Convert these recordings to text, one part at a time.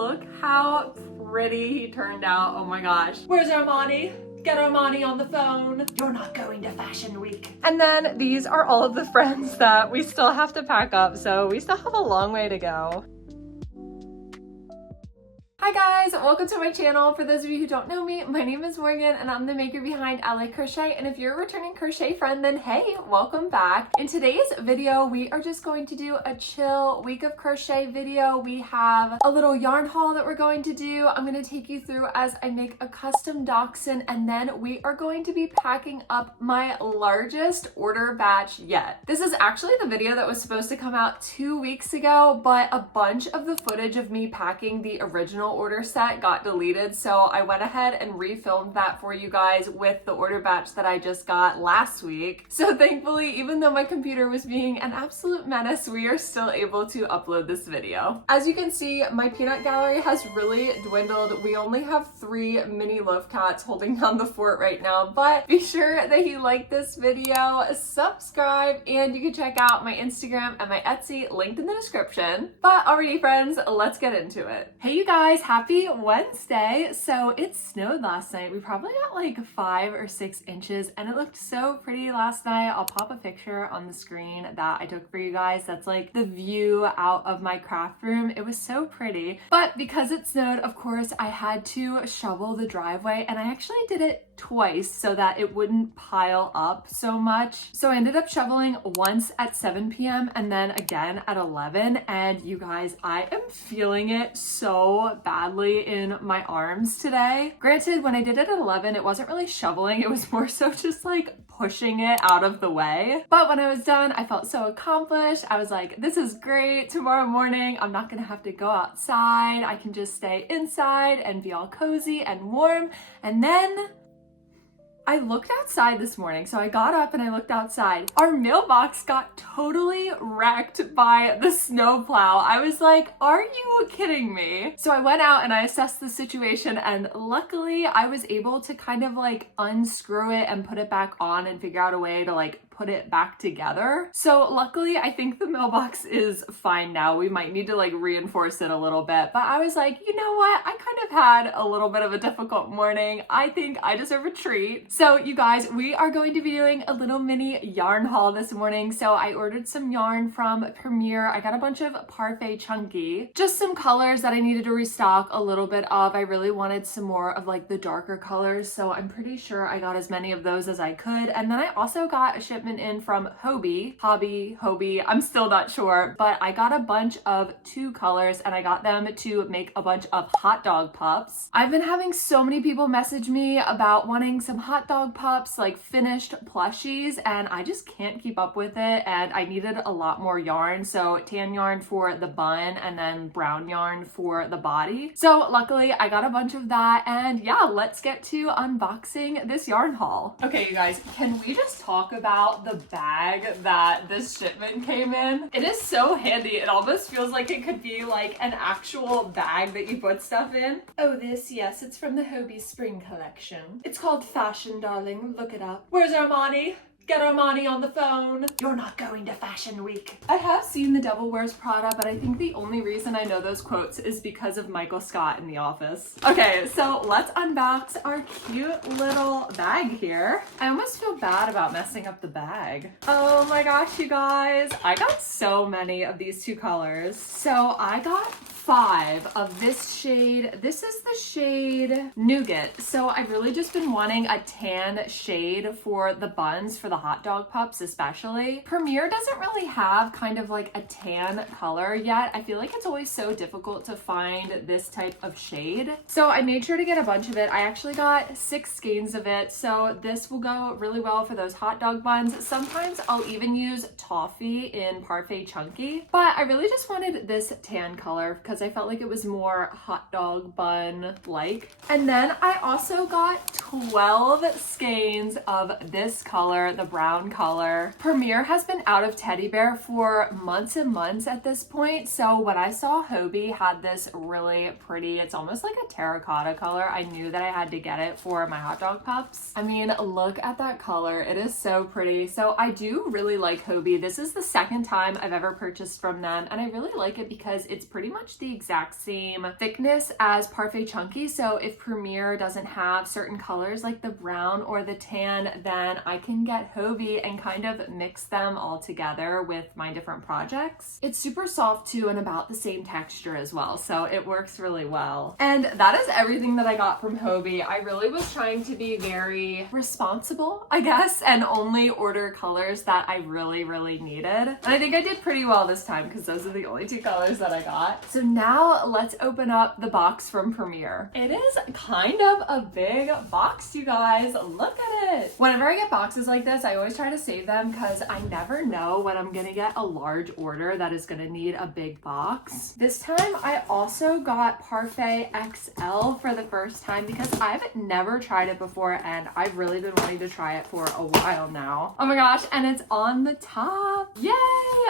look how pretty he turned out. Oh my gosh. Where's Armani? Get Armani on the phone. You're not going to Fashion Week. And then these are all of the friends that we still have to pack up, so we still have a long way to go. Hi guys, welcome to my channel. For those of you who don't know me, my name is Morgan and I'm the maker behind I Like Crochet, and if you're a returning crochet friend, then hey, welcome back. In today's video, we are just going to do a chill week of crochet video. We have a little yarn haul that we're going to do. I'm going to take you through as I make a custom dachshund, and then we are going to be packing up my largest order batch yet. This is actually the video that was supposed to come out 2 weeks ago, but a bunch of the footage of me packing the original order set got deleted, so I went ahead and refilmed that for you guys with the order batch that I just got last week. So thankfully, even though my computer was being an absolute menace, we are still able to upload this video. As you can see, my peanut gallery has really dwindled. We only have 3 mini loaf cats holding down the fort right now, but be sure that you like this video, subscribe, and you can check out my Instagram and my Etsy linked in the description. But alrighty friends, let's get into it. Hey you guys, happy Wednesday. So it snowed last night. We probably got like 5 or 6 inches and it looked so pretty last night. I'll pop a picture on the screen that I took for you guys. That's like the view out of my craft room. It was so pretty. But because it snowed, of course, I had to shovel the driveway, and I actually did it twice so that it wouldn't pile up so much. So I ended up shoveling once at 7 p.m. and then again at 11. And you guys, I am feeling it so badly in my arms today. Granted, when I did it at 11, it wasn't really shoveling. It was more so just like pushing it out of the way. But when I was done, I felt so accomplished. I was like, this is great. Tomorrow morning, I'm not gonna have to go outside. I can just stay inside and be all cozy and warm. And then I looked outside this morning, so I got up and I looked outside. Our mailbox got totally wrecked by the snowplow. I was like, are you kidding me? So I went out and I assessed the situation, and luckily I was able to kind of like unscrew it and put it back on and figure out a way to like put it back together. So luckily, I think the mailbox is fine now. We might need to like reinforce it a little bit, but I was like, you know what? I kind of had a little bit of a difficult morning. I think I deserve a treat. So you guys, we are going to be doing a little mini yarn haul this morning. So I ordered some yarn from Premier. I got a bunch of Parfait Chunky, just some colors that I needed to restock a little bit of. I really wanted some more of like the darker colors, so I'm pretty sure I got as many of those as I could. And then I also got a shipment in from Hobby, I'm still not sure, but I got a bunch of 2 colors and I got them to make a bunch of hot dog pups. I've been having so many people message me about wanting some hot dog pups, like finished plushies, and I just can't keep up with it, and I needed a lot more yarn. So tan yarn for the bun and then brown yarn for the body. So luckily I got a bunch of that, and yeah, let's get to unboxing this yarn haul. Okay you guys, can we just talk about the bag that this shipment came in? It is so handy. It almost feels like it could be like an actual bag that you put stuff in. Oh, this, yes, it's from the Hobie Spring collection. It's called Fashion, darling. Look it up. Where's Armani? Get Armani on the phone. You're not going to Fashion Week. I have seen The Devil Wears Prada, but I think the only reason I know those quotes is because of Michael Scott in The Office. Okay, so let's unbox our cute little bag here. I almost feel bad about messing up the bag. Oh my gosh, you guys. I got so many of these 2 colors. So I got 5 of this shade. This is the shade Nougat. So I've really just been wanting a tan shade for the buns for the hot dog pups especially. Premier doesn't really have kind of like a tan color yet. I feel like it's always so difficult to find this type of shade. So I made sure to get a bunch of it. I actually got 6 skeins of it. So this will go really well for those hot dog buns. Sometimes I'll even use toffee in Parfait Chunky, but I really just wanted this tan color because I felt like it was more hot dog bun like. And then I also got 12 skeins of this color, the brown color. Premier has been out of teddy bear for months and months at this point. So when I saw Hobie had this really pretty, it's almost like a terracotta color, I knew that I had to get it for my hot dog pups. I mean, look at that color. It is so pretty. So I do really like Hobie. This is the second time I've ever purchased from them, and I really like it because it's pretty much the the exact same thickness as Parfait Chunky. So if Premier doesn't have certain colors like the brown or the tan, then I can get Hobie and kind of mix them all together with my different projects. It's super soft too and about the same texture as well, so it works really well. And that is everything that I got from Hobie. I really was trying to be very responsible, I guess, and only order colors that I really needed. And I think I did pretty well this time because those are the only 2 colors that I got. So now let's open up the box from Premier. It is kind of a big box, you guys. Look at it. Whenever I get boxes like this, I always try to save them because I never know when I'm gonna get a large order that is gonna need a big box. This time I also got Parfait XL for the first time because I've never tried it before and I've really been wanting to try it for a while now. Oh my gosh, and it's on the top. Yay!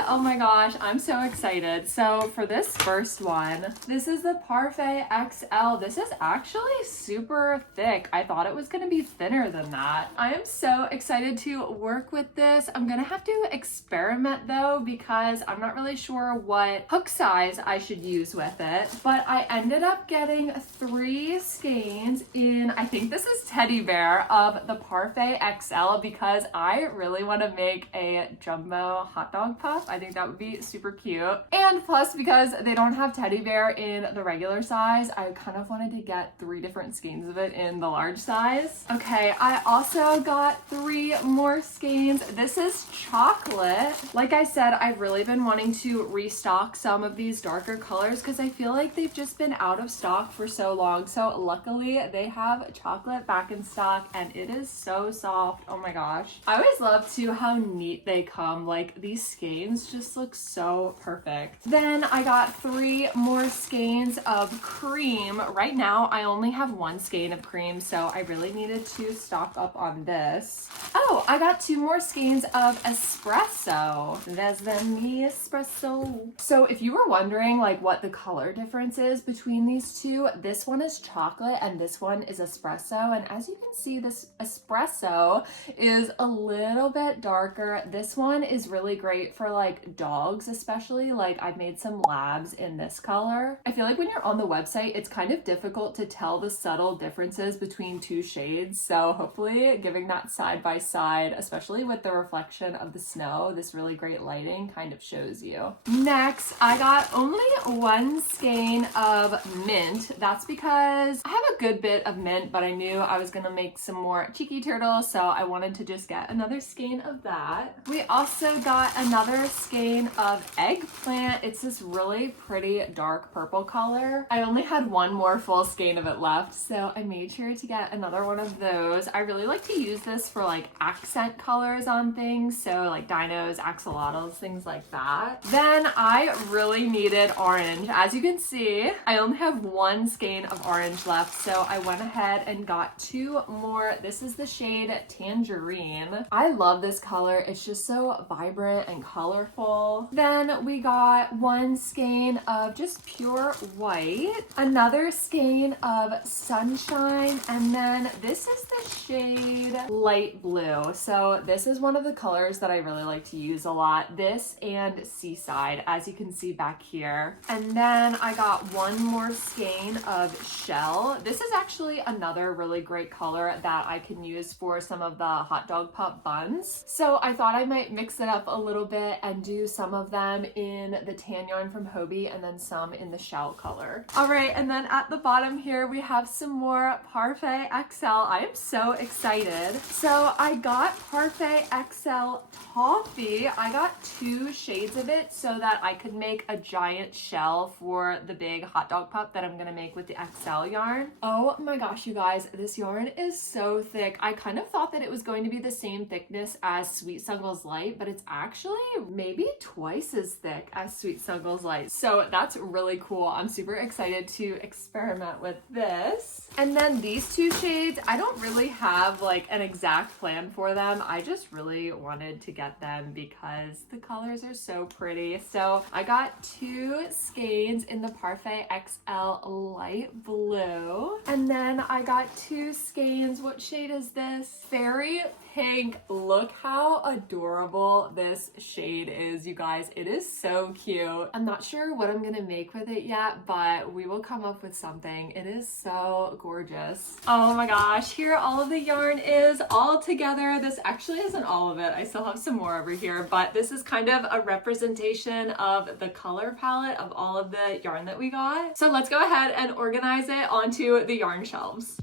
Oh my gosh, I'm so excited. So for this first one, this is the Parfait XL. This is actually super thick. I thought it was gonna be thinner than that. I am so excited to work with this. I'm gonna have to experiment though because I'm not really sure what hook size I should use with it. But I ended up getting 3 skeins in, I think this is Teddy Bear, of the Parfait XL because I really want to make a jumbo hot dog puff. I think that would be super cute. And plus, because they don't have Teddy Bear in the regular size, I kind of wanted to get 3 different skeins of it in the large size. Okay, I also got 3 more skeins. This is chocolate. Like I said, I've really been wanting to restock some of these darker colors because I feel like they've just been out of stock for so long. So luckily they have chocolate back in stock and it is so soft. Oh my gosh. I always love too how neat they come. Like these skeins just look so perfect. Then I got 3 more skeins of cream. Right now I only have 1 skein of cream, so I really needed to stock up on this. Oh, I got 2 more skeins of espresso. There's the me espresso. So if you were wondering like what the color difference is between these two, this one is chocolate and this one is espresso. And as you can see, this espresso is a little bit darker. This one is really great for like dogs, especially. Like I've made some labs in this color. I feel like when you're on the website, it's kind of difficult to tell the subtle differences between 2 shades. So hopefully giving that side by side, especially with the reflection of the snow, this really great lighting kind of shows you. Next, I got only 1 skein of mint. That's because I have a good bit of mint, but I knew I was gonna make some more cheeky turtles, so I wanted to just get another skein of that. We also got another skein of eggplant. It's this really pretty dark purple color. I only had 1 more full skein of it left, so I made sure to get another one of those. I really like to use this for like accent colors on things, so like dinos, axolotls, things like that. Then I really needed orange. As you can see, I only have 1 skein of orange left, so I went ahead and got 2 more. This is the shade Tangerine. I love this color. It's just so vibrant and colorful. Then we got 1 skein of just pure white, another skein of Sunshine, and then this is the shade Light Blue. So this is one of the colors that I really like to use a lot. This and Seaside, as you can see back here. And then I got 1 more skein of Shell. This is actually another really great color that I can use for some of the hot dog pup buns. So I thought I might mix it up a little bit and do some of them in the tan yarn from Hobie and then some in the Shell color. All right, and then at the bottom here we have some more Parfait XL. I am so excited. So I got Parfait XL Toffee. I got 2 shades of it so that I could make a giant shell for the big hot dog pup that I'm gonna make with the XL yarn. Oh my gosh, you guys, this yarn is so thick. I kind of thought that it was going to be the same thickness as Sweet Snuggles Light, but it's actually maybe twice as thick as Sweet Snuggles Light. So that's really cool. I'm super excited to experiment with this. And then these 2 shades, I don't really have like an exact plan for them. I just really wanted to get them because the colors are so pretty. So I got 2 skeins in the Parfait XL Light Blue. And then I got 2 skeins. What shade is this? Fairy Pink. Look how adorable this shade is, you guys. It is so cute. I'm not sure what I'm gonna to make with it yet, but we will come up with something. It is so gorgeous. Oh my gosh, here all of the yarn is all together. This actually isn't all of it. I still have some more over here, but this is kind of a representation of the color palette of all of the yarn that we got. So let's go ahead and organize it onto the yarn shelves.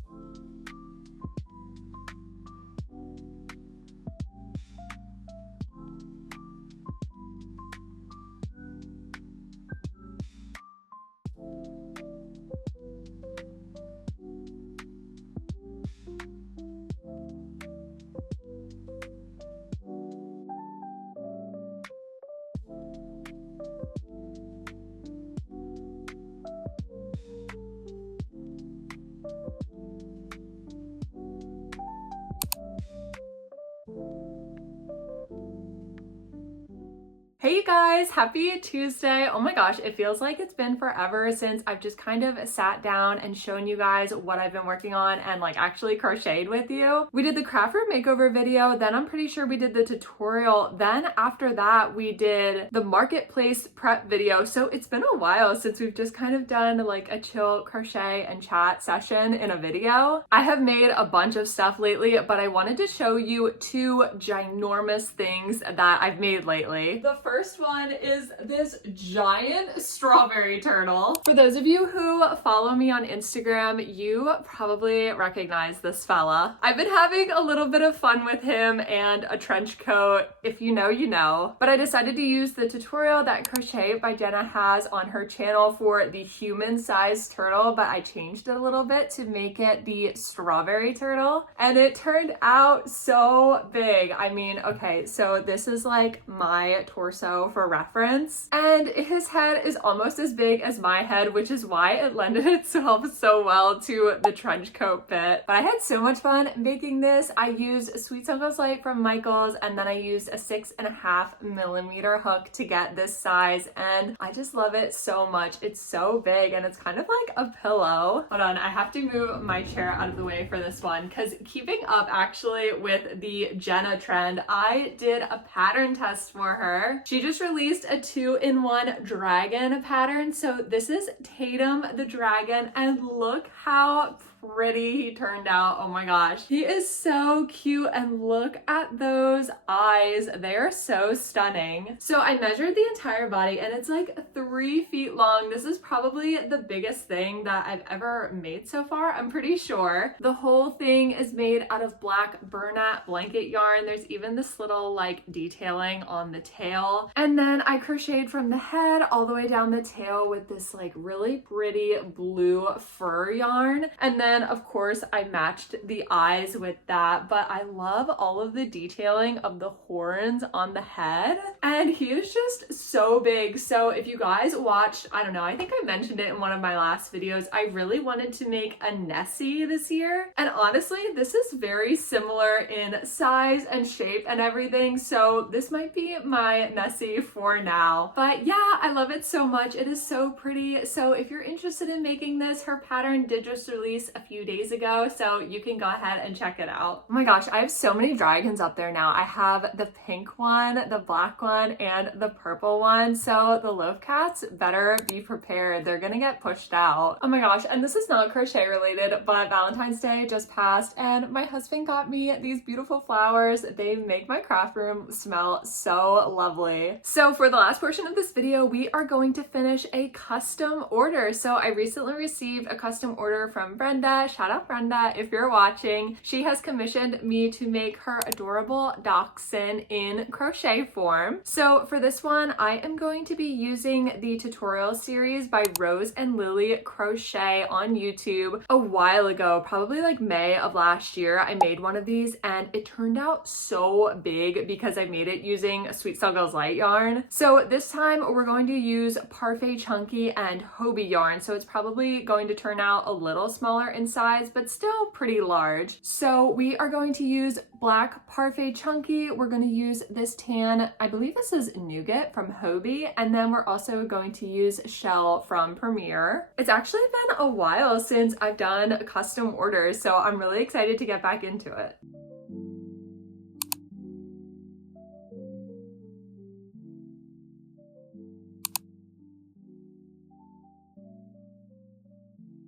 Hey you guys, happy Tuesday. Oh my gosh, it feels like it's been forever since I've just kind of sat down and shown you guys what I've been working on and like actually crocheted with you. We did the craft room makeover video, then I'm pretty sure we did the tutorial. Then after that, we did the marketplace prep video. So it's been a while since we've just kind of done like a chill crochet and chat session in a video. I have made a bunch of stuff lately, but I wanted to show you two ginormous things that I've made lately. The first one is this giant strawberry turtle. For those of you who follow me on Instagram, you probably recognize this fella. I've been having a little bit of fun with him and a trench coat. If you know, you know. But I decided to use the tutorial that Crochet by Jenna has on her channel for the human-sized turtle, but I changed it a little bit to make it the strawberry turtle. And it turned out so big. I mean, okay, so this is like my torso for reference, and his head is almost as big as my head, which is why it lended itself so well to the trench coat bit. But I had so much fun making this. I used Sweet Sunglass Light from Michaels, and then I used a 6.5mm hook to get this size, and I just love it so much. It's so big and it's kind of like a pillow. Hold on, I have to move my chair out of the way for this one, because keeping up actually with the Jenna trend, I did a pattern test for her. She just released a 2-in-1 dragon pattern. So this is Tatum the dragon, and look how pretty he turned out. Oh my gosh, he is so cute, and look at those eyes. They are so stunning. So I measured the entire body and it's like 3 feet long. This is probably the biggest thing that I've ever made so far, I'm pretty sure. The whole thing is made out of black Bernat blanket yarn. There's even this little like detailing on the tail, and then I crocheted from the head all the way down the tail with this like really pretty blue fur yarn, and then of course I matched the eyes with that. But I love all of the detailing of the horns on the head, and he is just so big. So if you guys watched, I don't know, I think I mentioned it in one of my last videos, I really wanted to make a Nessie this year, and honestly this is very similar in size and shape and everything, so this might be my Nessie for now. But yeah, I love it so much. It is so pretty. So if you're interested in making this, her pattern did just release a few days ago, so you can go ahead and check it out. Oh my gosh, I have so many dragons up there now. I have the pink one, the black one, and the purple one. So the loaf cats better be prepared. They're gonna get pushed out. Oh my gosh, and this is not crochet related, but Valentine's Day just passed and my husband got me these beautiful flowers. They make my craft room smell so lovely. So for the last portion of this video, we are going to finish a custom order. So I recently received a custom order from Brenda. Shout out Brenda if you're watching. She has commissioned me to make her adorable dachshund in crochet form. So for this one, I am going to be using the tutorial series by Rose and Lily Crochet on YouTube. A while ago, probably like May of last year, I made one of these and it turned out so big because I made it using Sweet Sunglass Light yarn. So this time we're going to use Parfait Chunky and Hobie yarn. So it's probably going to turn out a little smaller in size, but still pretty large. So we are going to use black Parfait Chunky. We're going to use this tan, I believe this is Nougat from Hobie. And then we're also going to use Shell from Premier. It's actually been a while since I've done custom orders, so I'm really excited to get back into it.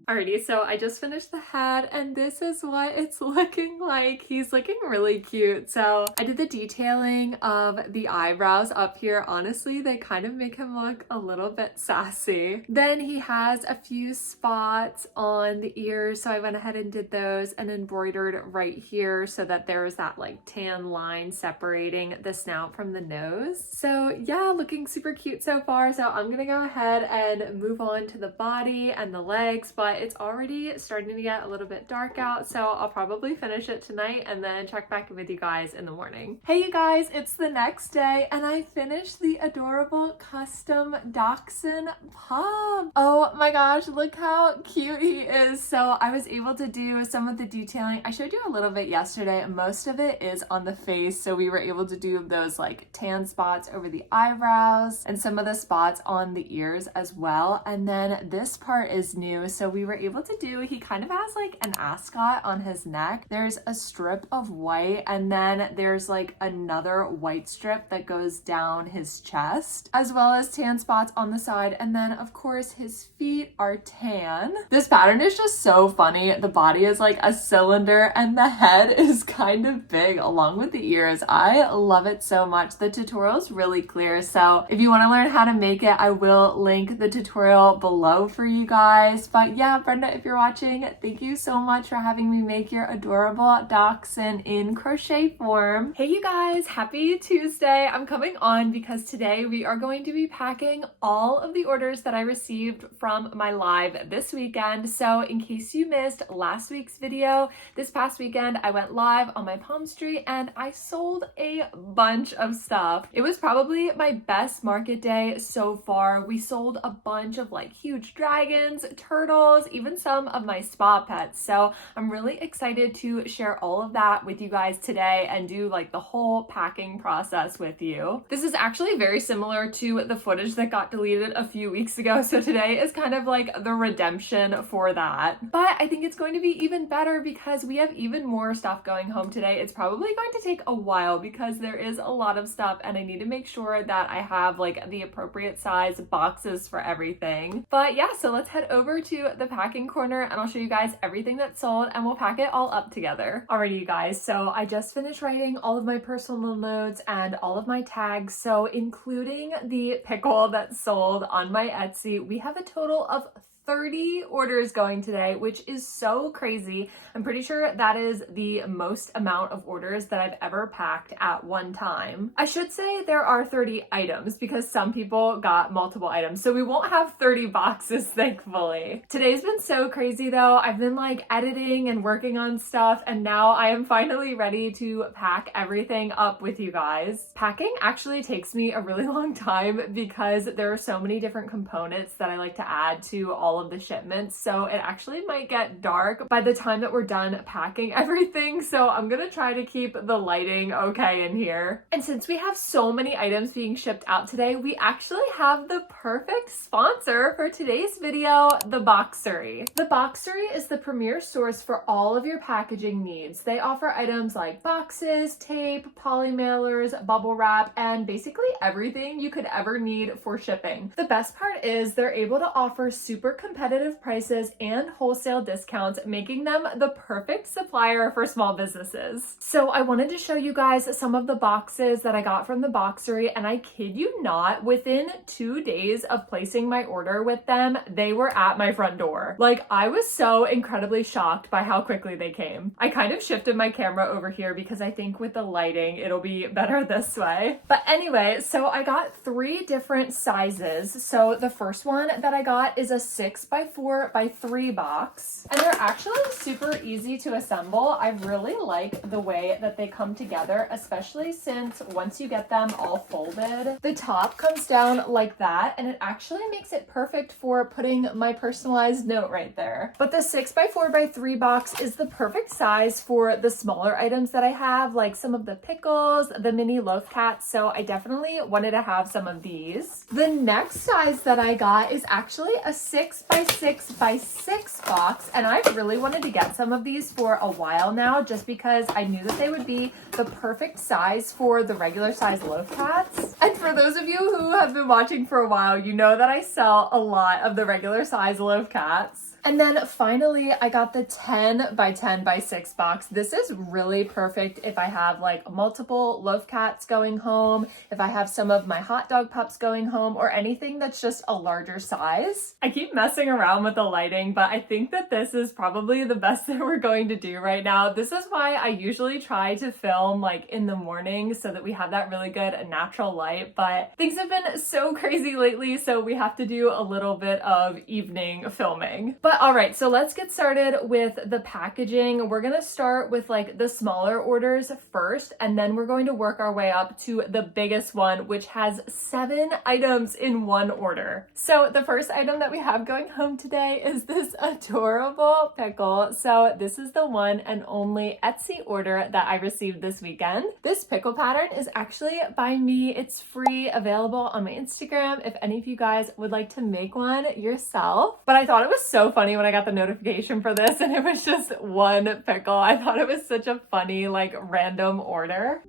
Alrighty, so I just finished the head and this is what it's looking like. He's looking really cute. So I did the detailing of the eyebrows up here. Honestly, they kind of make him look a little bit sassy. Then he has a few spots on the ears, so I went ahead and did those and embroidered right here so that there was that like tan line separating the snout from the nose. So yeah, looking super cute so far. So I'm gonna go ahead and move on to the body and the legs, but it's already starting to get a little bit dark out, so I'll probably finish it tonight and then check back in with you guys in the morning. Hey you guys, it's the next day and I finished the adorable custom dachshund pup. Oh my gosh, look how cute he is. So I was able to do some of the detailing. I showed you a little bit yesterday. Most of it is on the face, so we were able to do those like tan spots over the eyebrows and some of the spots on the ears as well. And then this part is new, so we were able to do, he kind of has like an ascot on his neck. There's a strip of white and then there's like another white strip that goes down his chest, as well as tan spots on the side. And then of course his feet are tan. This pattern is just so funny. The body is like a cylinder and the head is kind of big along with the ears. I love it so much. The tutorial is really clear, so if you want to learn how to make it, I will link the tutorial below for you guys. But yeah, Brenda, if you're watching, thank you so much for having me make your adorable dachshund in crochet form. Hey you guys, happy Tuesday. I'm coming on because today we are going to be packing all of the orders that I received from my live this weekend. So in case you missed last week's video, this past weekend I went live on my palm street and I sold a bunch of stuff. It was probably my best market day so far. We sold a bunch of like huge dragons, turtles, even some of my spa pets. So I'm really excited to share all of that with you guys today and do like the whole packing process with you. This is actually very similar to the footage that got deleted a few weeks ago. So today is kind of like the redemption for that. But I think it's going to be even better because we have even more stuff going home today. It's probably going to take a while because there is a lot of stuff and I need to make sure that I have like the appropriate size boxes for everything. But yeah, so let's head over to the packing corner and I'll show you guys everything that's sold and we'll pack it all up together. Alrighty you guys, so I just finished writing all of my personal notes and all of my tags. So including the pickle that sold on my Etsy, we have a total of 30 orders going today, which is so crazy. I'm pretty sure that is the most amount of orders that I've ever packed at one time. I should say there are 30 items because some people got multiple items, so we won't have 30 boxes, thankfully. Today's been so crazy though. I've been like editing and working on stuff, and now I am finally ready to pack everything up with you guys. Packing actually takes me a really long time because there are so many different components that I like to add to all of the shipments, so it actually might get dark by the time that we're done packing everything, so I'm gonna try to keep the lighting okay in here. And since we have so many items being shipped out today, we actually have the perfect sponsor for today's video, the Boxery. The Boxery is the premier source for all of your packaging needs. They offer items like boxes, tape, poly mailers, bubble wrap, and basically everything you could ever need for shipping. The best part is they're able to offer super competitive prices and wholesale discounts, making them the perfect supplier for small businesses. So I wanted to show you guys some of the boxes that I got from the Boxery, and I kid you not, within 2 days of placing my order with them, they were at my front door. Like, I was so incredibly shocked by how quickly they came. I kind of shifted my camera over here because I think with the lighting, it'll be better this way. But anyway, so I got 3 different sizes. So the first one that I got is a 6x4x3 box, and they're actually super easy to assemble. I really like the way that they come together, especially since once you get them all folded, the top comes down like that, and it actually makes it perfect for putting my personalized note right there. But the 6x4x3 box is the perfect size for the smaller items that I have, like some of the pickles, the mini loaf cats, so I definitely wanted to have some of these. The next size that I got is actually a 6x6x6 box, and I've really wanted to get some of these for a while now just because I knew that they would be the perfect size for the regular size loaf cats. And for those of you who have been watching for a while, you know that I sell a lot of the regular size loaf cats. And then finally, I got the 10 by 10 by 6 box. This is really perfect if I have like multiple loaf cats going home, if I have some of my hot dog pups going home, or anything that's just a larger size. I keep messing around with the lighting, but I think that this is probably the best that we're going to do right now. This is why I usually try to film like in the morning so that we have that really good natural light, but things have been so crazy lately, so we have to do a little bit of evening filming. But all right, so let's get started with the packaging. We're gonna start with like the smaller orders first, and then we're going to work our way up to the biggest one, which has 7 items in one order. So the first item that we have going home today is this adorable pickle. So this is the one and only Etsy order that I received this weekend. This pickle pattern is actually by me. It's free, available on my Instagram if any of you guys would like to make one yourself. But I thought it was so funny when I got the notification for this and it was just one pickle. I thought it was such a funny, like, random order.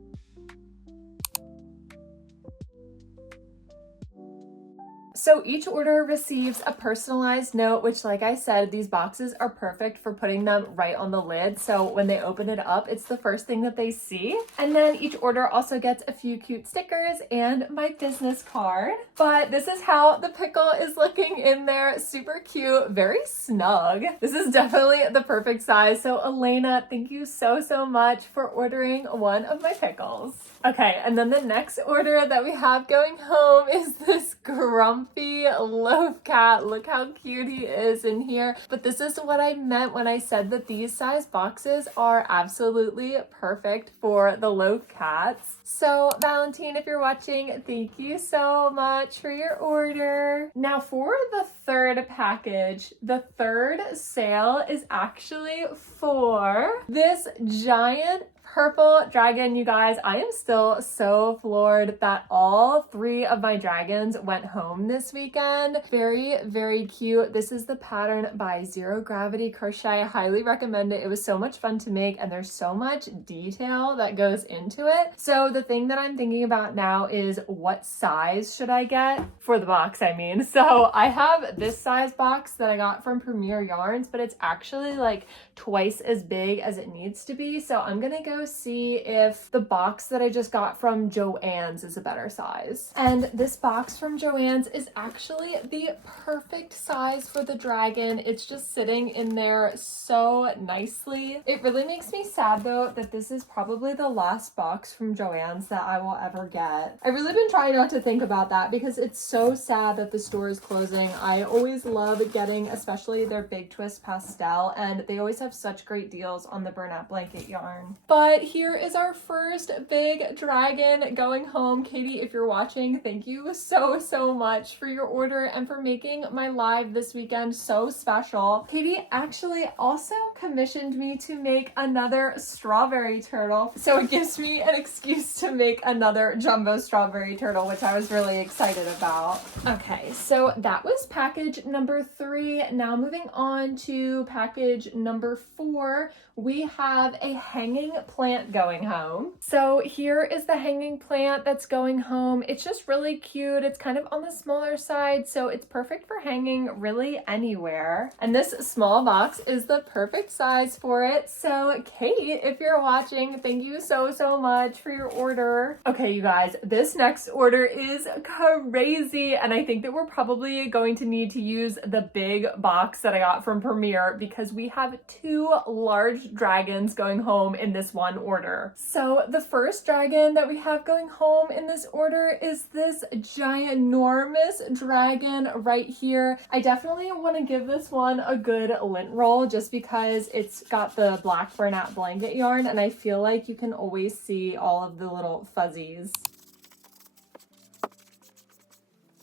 So each order receives a personalized note, which, like I said, these boxes are perfect for putting them right on the lid. So when they open it up, it's the first thing that they see. And then each order also gets a few cute stickers and my business card. But this is how the pickle is looking in there. Super cute, very snug. This is definitely the perfect size. So Elena, thank you so much for ordering one of my pickles. Okay, and then the next order that we have going home is this grumpy loaf cat. Look how cute he is in here. But this is what I meant when I said that these size boxes are absolutely perfect for the loaf cats. So Valentine, if you're watching, thank you so much for your order. Now for the third package, the third sale is actually for this giant purple dragon. You guys, I am still so floored that all 3 of my dragons went home this weekend. Very cute. This is the pattern by Zero Gravity Crochet. I highly recommend it. It was so much fun to make and there's so much detail that goes into it. So the thing that I'm thinking about now is what size should I get for the box, I mean. So I have this size box that I got from Premier Yarns, but it's actually like twice as big as it needs to be. So I'm gonna go see if the box that I just got from Joann's is a better size. And this box from Joann's is actually the perfect size for the dragon. It's just sitting in there so nicely. It really makes me sad though that this is probably the last box from Joann's that I will ever get. I've really been trying not to think about that because it's so sad that the store is closing. I always love getting especially their Big Twist pastel, and they always have such great deals on the burlap blanket yarn. But here is our first big dragon going home. Katie, if you're watching, thank you so much for your order and for making my live this weekend so special. Katie actually also commissioned me to make another strawberry turtle, so it gives me an excuse to make another jumbo strawberry turtle, which I was really excited about. Okay, so that was package number 3. Now moving on to package number 4, we have a hanging plant going home. So here is the hanging plant that's going home. It's just really cute. It's kind of on the smaller side, so it's perfect for hanging really anywhere. And this small box is the perfect size for it. So Kate, if you're watching, thank you so much for your order. Okay, you guys, this next order is crazy, and I think that we're probably going to need to use the big box that I got from Premier because we have 2 large dragons going home in this one order. So the first dragon that we have going home in this order is this ginormous dragon right here. I definitely want to give this one a good lint roll just because it's got the black burlap blanket yarn and I feel like you can always see all of the little fuzzies.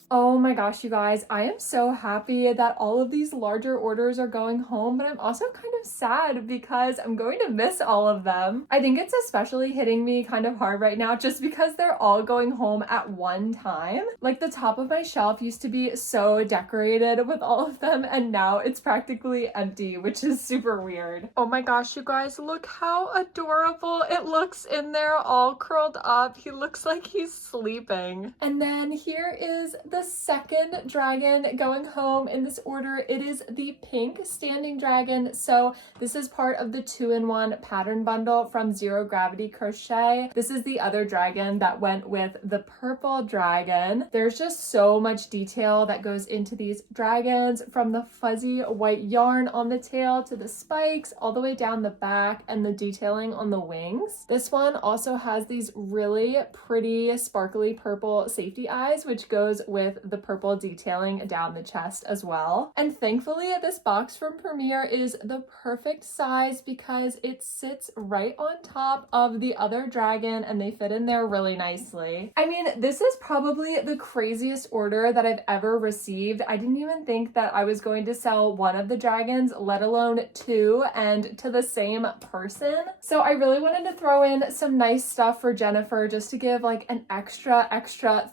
Oh my gosh, you guys, I am so happy that all of these larger orders are going home, but I'm also kind of sad because I'm going to miss all of them. I think it's especially hitting me kind of hard right now just because they're all going home at one time. Like the top of my shelf used to be so decorated with all of them and now it's practically empty, which is super weird. Oh my gosh, you guys, look how adorable it looks in there all curled up. He looks like he's sleeping. And then here is the the second dragon going home in this order. It is the pink standing dragon. So this is part of the 2-in-1 pattern bundle from Zero Gravity Crochet. This is the other dragon that went with the purple dragon. There's just so much detail that goes into these dragons, from the fuzzy white yarn on the tail to the spikes all the way down the back and the detailing on the wings. This one also has these really pretty sparkly purple safety eyes, which goes with the purple detailing down the chest as well. And thankfully this box from Premier is the perfect size because it sits right on top of the other dragon and they fit in there really nicely. I mean, this is probably the craziest order that I've ever received. I didn't even think that I was going to sell one of the dragons, let alone two, and to the same person. So I really wanted to throw in some nice stuff for Jennifer just to give like an extra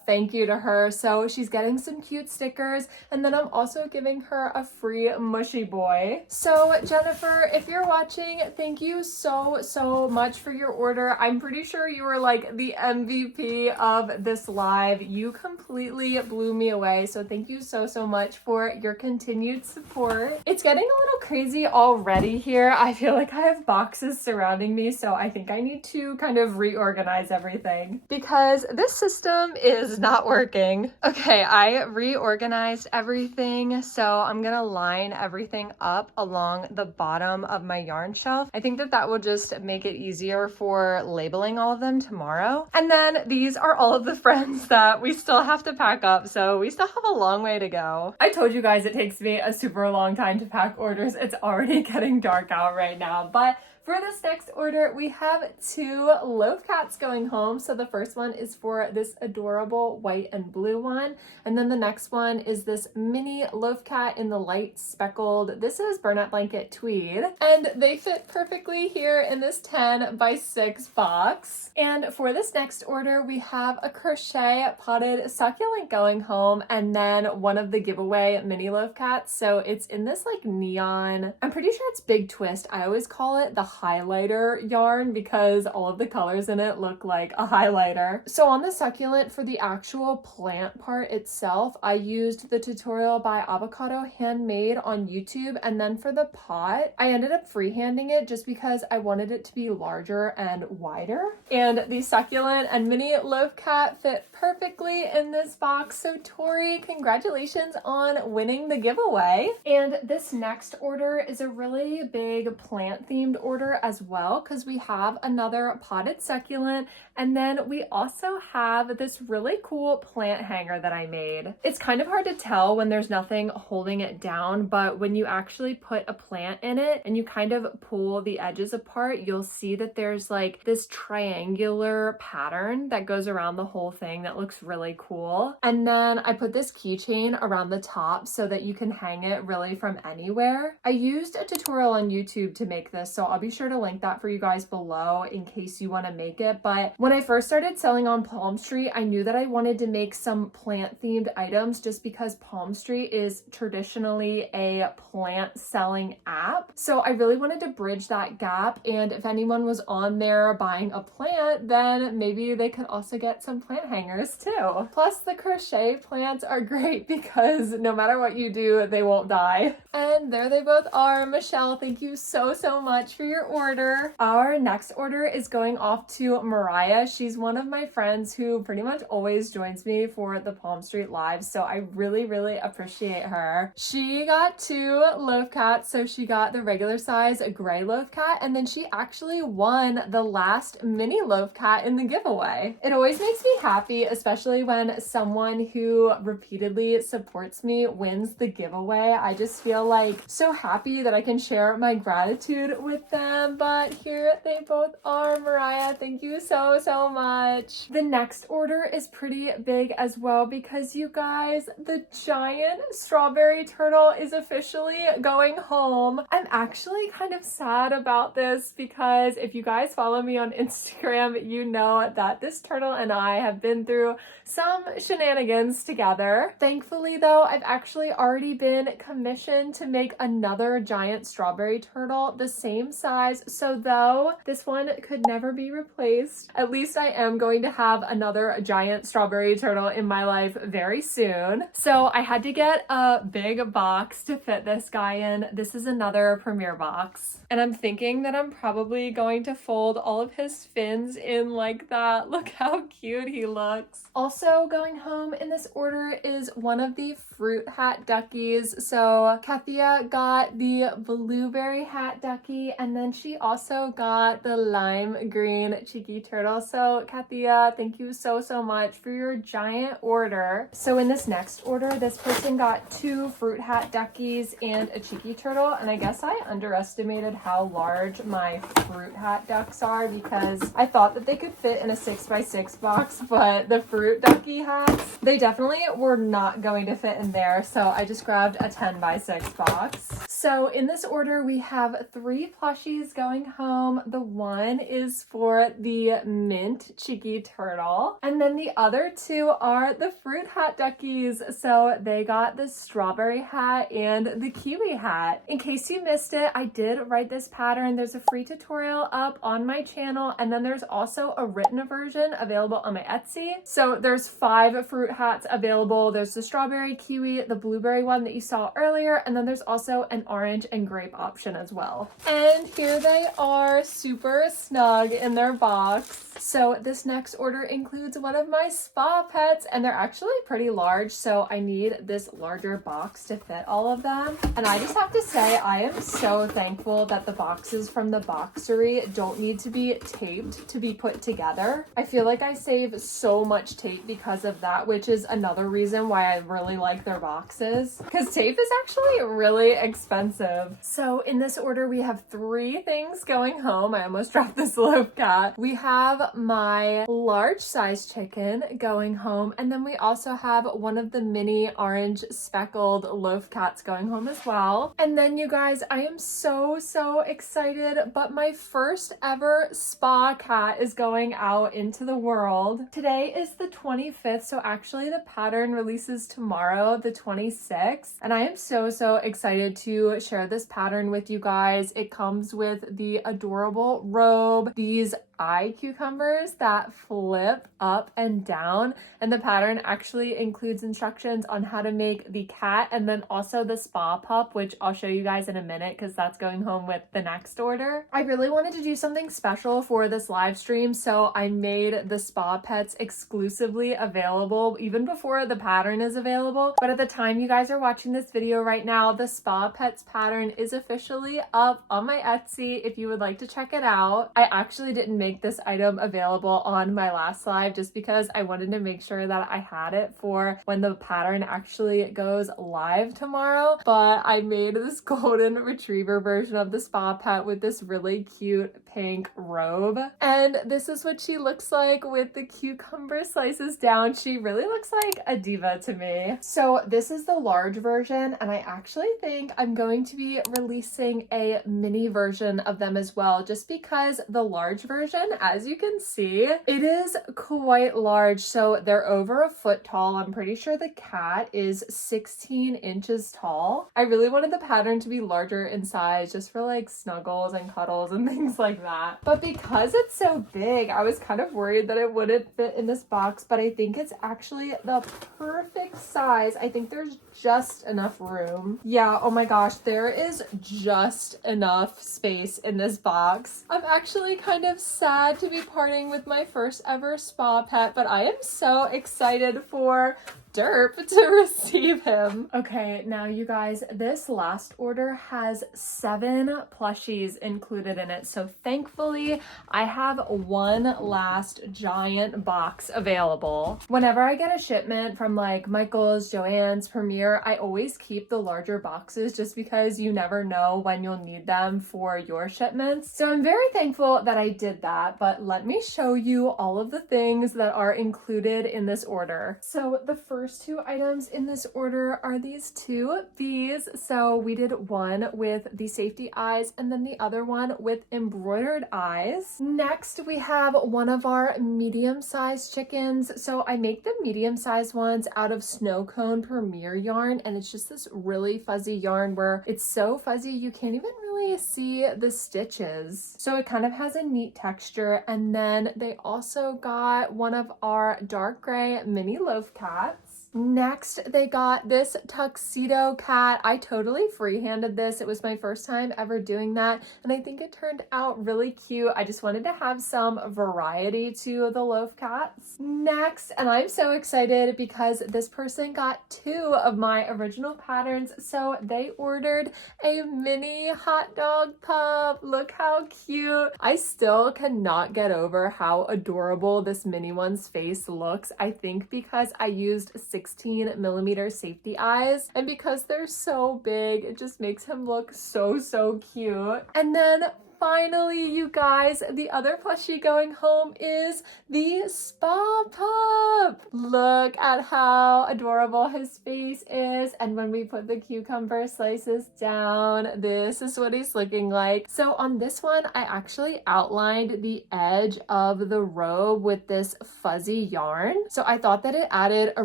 thank you to her. So she's getting some cute stickers, and then I'm also giving her a free mushy boy. So Jennifer, if you're watching, thank you so much for your order. I'm pretty sure you were like the MVP of this live. You completely blew me away. So thank you so much for your continued support. It's getting a little crazy already here. I feel like I have boxes surrounding me, so I think I need to kind of reorganize everything because this system is not working. Okay, I reorganized everything, so I'm gonna line everything up along the bottom of my yarn shelf. I think that will just make it easier for labeling all of them tomorrow. And then these are all of the friends that we still have to pack up, so we still have a long way to go. I told you guys it takes me a super long time to pack orders. It's already getting dark out right now, but for this next order, we have 2 loaf cats going home. So the first one is for this adorable white and blue one. And then the next one is this mini loaf cat in the light speckled, this is burnout blanket tweed. And they fit perfectly here in this 10 by 6 box. And for this next order, we have a crochet potted succulent going home, and then one of the giveaway mini loaf cats. So it's in this like neon, I'm pretty sure it's Big Twist. I always call it the highlighter yarn because all of the colors in it look like a highlighter. So on the succulent, for the actual plant part itself, I used the tutorial by Avocado Handmade on YouTube, and then for the pot, I ended up freehanding it just because I wanted it to be larger and wider. And the succulent and mini loaf cat fit perfectly in this box. So Tori, congratulations on winning the giveaway. And this next order is a really big plant themed order as well, because we have another potted succulent, and then we also have this really cool plant hanger that I made. It's kind of hard to tell when there's nothing holding it down, but when you actually put a plant in it and you kind of pull the edges apart, you'll see that there's like this triangular pattern that goes around the whole thing that looks really cool. And then I put this keychain around the top so that you can hang it really from anywhere. I used a tutorial on YouTube to make this, so I'll be sure to link that for you guys below in case you want to make it. But when I first started selling on Palm Street, I knew that I wanted to make some plant themed items just because Palm Street is traditionally a plant selling app. So I really wanted to bridge that gap, and if anyone was on there buying a plant, then maybe they could also get some plant hangers too. Plus the crochet plants are great because no matter what you do, they won't die. And there they both are. Michelle, thank you so much for your order. Our next order is going off to Mariah. She's one of my friends who pretty much always joins me for the Palm Street lives, so I really appreciate her. She got 2 loaf cats, so she got the regular size gray loaf cat, and then she actually won the last mini loaf cat in the giveaway. It always makes me happy, especially when someone who repeatedly supports me wins the giveaway. I just feel like so happy that I can share my gratitude with them. But here they both are. Mariah, thank you so much. The next order is pretty big as well because you guys, the giant strawberry turtle is officially going home. I'm actually kind of sad about this because if you guys follow me on Instagram, you know that this turtle and I have been through some shenanigans together. Thankfully though, I've actually already been commissioned to make another giant strawberry turtle the same size size. So though this one could never be replaced, at least I am going to have another giant strawberry turtle in my life very soon. So I had to get a big box to fit this guy in. This is another Premier box. And I'm thinking that I'm probably going to fold all of his fins in like that. Look how cute he looks. Also going home in this order is one of the fruit hat duckies. So Kathia got the blueberry hat ducky, and then she also got the lime green cheeky turtle. So Kathia, thank you so much for your giant order. So in this next order, this person got 2 fruit hat duckies and a cheeky turtle, and I guess I underestimated how large my fruit hat ducks are because I thought that they could fit in a 6x6 box, but the fruit ducky hats, they definitely were not going to fit in there, so I just grabbed a 10x6 box. So in this order, we have 3 plushies going home. The one is for the mint cheeky turtle, and then the other 2 are the fruit hat duckies. So they got the strawberry hat and the kiwi hat. In case you missed it, I did write this pattern. There's a free tutorial up on my channel, and then there's also a written version available on my Etsy. So there's 5 fruit hats available. There's the strawberry, kiwi, the blueberry one that you saw earlier, and then there's also an orange and grape option as well. And here they are, super snug in their box. So this next order includes one of my spa pets, and they're actually pretty large, so I need this larger box to fit all of them. And I just have to say, I am so thankful that the boxes from the Boxery don't need to be taped to be put together. I feel like I save so much tape because of that, which is another reason why I really like their boxes, because tape is actually really expensive. So in this order, we have 3 things going home. I almost dropped this loaf cat. We have my large size chicken going home, and then we also have one of the mini orange speckled loaf cats going home as well. And then you guys, I am so excited, but my first ever spa cat is going out into the world. Today is the 25th, so actually the pattern releases tomorrow, the 26th, and I am so excited to share this pattern with you guys. It comes with the adorable robe, these eye cucumbers that flip up and down, and the pattern actually includes instructions on how to make the cat and then also the spa pup, which I'll show you guys in a minute because that's going home with the next order. I really wanted to do something special for this live stream, so I made the spa pets exclusively available even before the pattern is available. But at the time you guys are watching this video right now, the spa pets pattern is officially up on my Etsy if you would like to check it out. I actually didn't make this item available on my last live just because I wanted to make sure that I had it for when the pattern actually goes live tomorrow. But I made this golden retriever version of the spa pet with this really cute pink robe, and this is what she looks like with the cucumber slices down. She really looks like a diva to me. So this is the large version, and I actually think I'm going to be releasing a mini version of them as well, just because the large version, as you can see, it is quite large. So they're over a foot tall. I'm pretty sure the cat is 16 inches tall. I really wanted the pattern to be larger in size just for like snuggles and cuddles and things like that. But because it's so big, I was kind of worried that it wouldn't fit in this box, but I think it's actually the perfect size. I think there's just enough room. Yeah, oh my gosh, there is just enough space in this box. I'm actually kind of sad to be parting with my first ever spa pet, but I am so excited for Derp to receive him. Okay, now you guys, this last order has 7 plushies included in it. So thankfully, I have one last giant box available. Whenever I get a shipment from like Michael's, Joann's, Premier, I always keep the larger boxes just because you never know when you'll need them for your shipments. So I'm very thankful that I did that, but let me show you all of the things that are included in this order. So the first 2 items in this order are these 2 bees. So we did one with the safety eyes and then the other one with embroidered eyes. Next, we have one of our medium-sized chickens. So I make the medium-sized ones out of snow cone Premier yarn, and it's just this really fuzzy yarn where it's so fuzzy you can't even really really see the stitches. So it kind of has a neat texture. And then they also got one of our dark gray mini loaf cats. Next, they got this tuxedo cat. I totally freehanded this. It was my first time ever doing that, and I think it turned out really cute. I just wanted to have some variety to the loaf cats. Next, and I'm so excited because this person got 2 of my original patterns, so they ordered a mini hot dog pup. Look how cute. I still cannot get over how adorable this mini one's face looks. I think because I used 16mm safety eyes, and because they're so big, it just makes him look so cute. And then finally, you guys, the other plushie going home is the spa pup. Look at how adorable his face is. And when we put the cucumber slices down, this is what he's looking like. So on this one, I actually outlined the edge of the robe with this fuzzy yarn. So I thought that it added a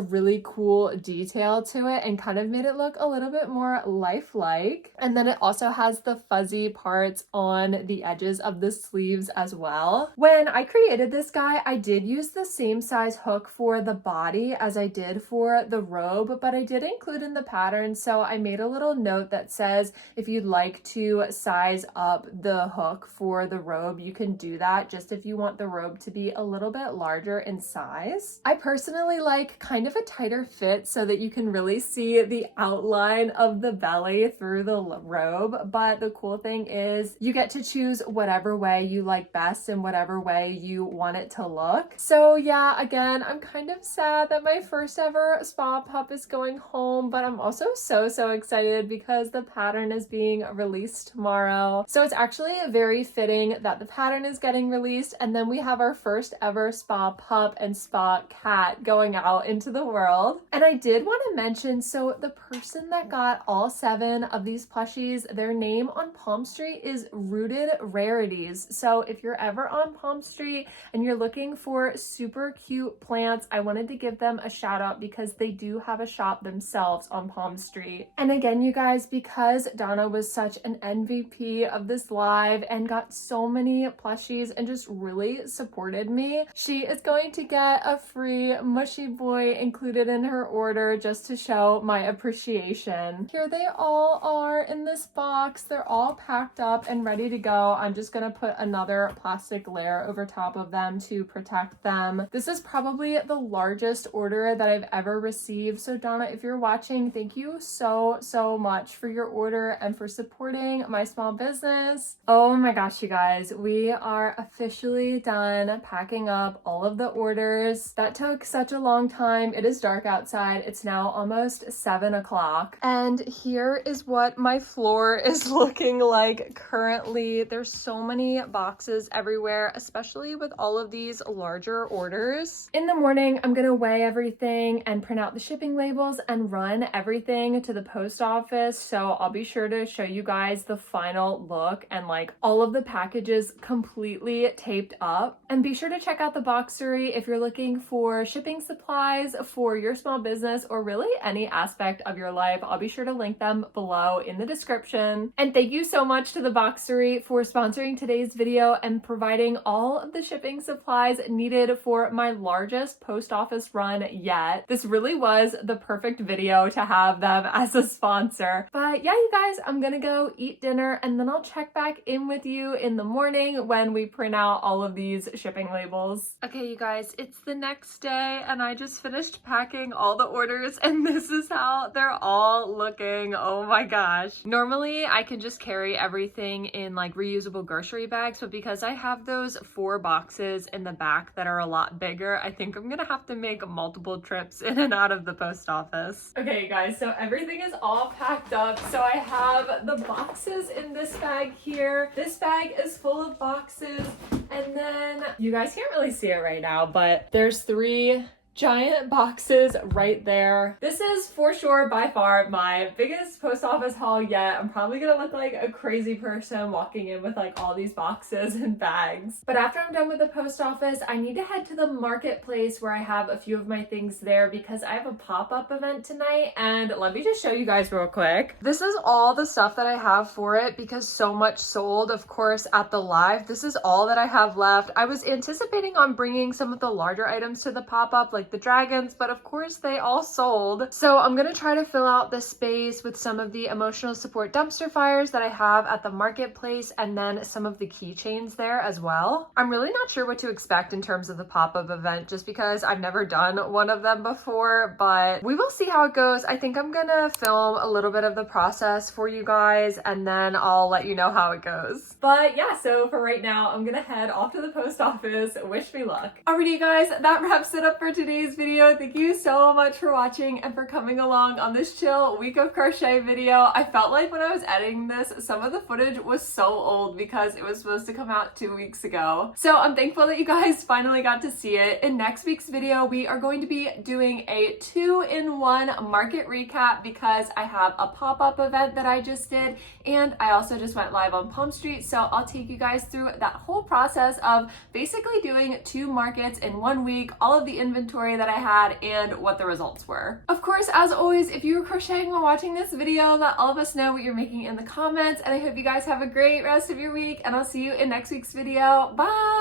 really cool detail to it and kind of made it look a little bit more lifelike. And then it also has the fuzzy parts on the edges of the sleeves as well. When I created this guy, I did use the same size hook for the body as I did for the robe, but I did include in the pattern, so I made a little note that says if you'd like to size up the hook for the robe, you can do that, just if you want the robe to be a little bit larger in size. I personally like kind of a tighter fit so that you can really see the outline of the belly through the robe, but the cool thing is you get to choose whatever way you like best and whatever way you want it to look. So yeah, again, I'm kind of sad that my first ever spa pup is going home, but I'm also so excited because the pattern is being released tomorrow. So it's actually very fitting that the pattern is getting released, and then we have our first ever spa pup and spa cat going out into the world. And I did want to mention, so the person that got all 7 of these plushies, their name on Palm Street is Rooted Rarities. So if you're ever on Palm Street and you're looking for super cute plants, I wanted to give them a shout out because they do have a shop themselves on Palm Street. And again, you guys, because Donna was such an MVP of this live and got so many plushies and just really supported me, she is going to get a free mushy boy included in her order just to show my appreciation. Here they all are in this box. They're all packed up and ready to go. I'm just gonna put another plastic layer over top of them to protect them. This is probably the largest order that I've ever received. So Donna, if you're watching, thank you so much for your order and for supporting my small business. Oh my gosh, you guys, we are officially done packing up all of the orders. That took such a long time. It is dark outside. It's now almost 7 o'clock. And here is what my floor is looking like currently. There's so many boxes everywhere, especially with all of these larger orders. In the morning, I'm gonna weigh everything and print out the shipping labels and run everything to the post office. So I'll be sure to show you guys the final look and like all of the packages completely taped up. And be sure to check out the Boxery if you're looking for shipping supplies for your small business or really any aspect of your life. I'll be sure to link them below in the description. And thank you so much to the Boxery for sponsoring today's video and providing all of the shipping supplies needed for my largest post office run yet. This really was the perfect video to have them as a sponsor. But yeah, you guys, I'm gonna go eat dinner and then I'll check back in with you in the morning when we print out all of these shipping labels. Okay, you guys, it's the next day and I just finished packing all the orders and this is how they're all looking. Oh my gosh. Normally I can just carry everything in like reusable grocery bags, but because I have those 4 boxes in the back that are a lot bigger, I think I'm gonna have to make multiple trips in and out of the post office. Okay, you guys, so everything is all packed up. So I have the boxes in this bag here. This bag is full of boxes, and then you guys can't really see it right now, but there's 3 giant boxes right there. This is for sure by far my biggest post office haul yet. I'm probably gonna look like a crazy person walking in with like all these boxes and bags. But after I'm done with the post office, I need to head to the marketplace where I have a few of my things there because I have a pop-up event tonight, and let me just show you guys real quick. This is all the stuff that I have for it because so much sold, of course, at the live. This is all that I have left. I was anticipating on bringing some of the larger items to the pop-up like the dragons, but of course they all sold. So I'm gonna try to fill out the space with some of the emotional support dumpster fires that I have at the marketplace and then some of the keychains there as well. I'm really not sure what to expect in terms of the pop-up event just because I've never done one of them before, but we will see how it goes. I think I'm gonna film a little bit of the process for you guys and then I'll let you know how it goes. But yeah, so for right now, I'm gonna head off to the post office. Wish me luck. Alrighty guys, that wraps it up for today's video. Thank you so much for watching and for coming along on this chill week of crochet video. I felt like when I was editing this, some of the footage was so old because it was supposed to come out 2 weeks ago. So I'm thankful that you guys finally got to see it. In next week's video, we are going to be doing a 2-in-1 market recap because I have a pop-up event that I just did and I also just went live on Palm Street. So I'll take you guys through that whole process of basically doing 2 markets in 1 week, all of the inventory that I had and what the results were. Of course, as always, if you were crocheting while watching this video, let all of us know what you're making in the comments, and I hope you guys have a great rest of your week, and I'll see you in next week's video. Bye!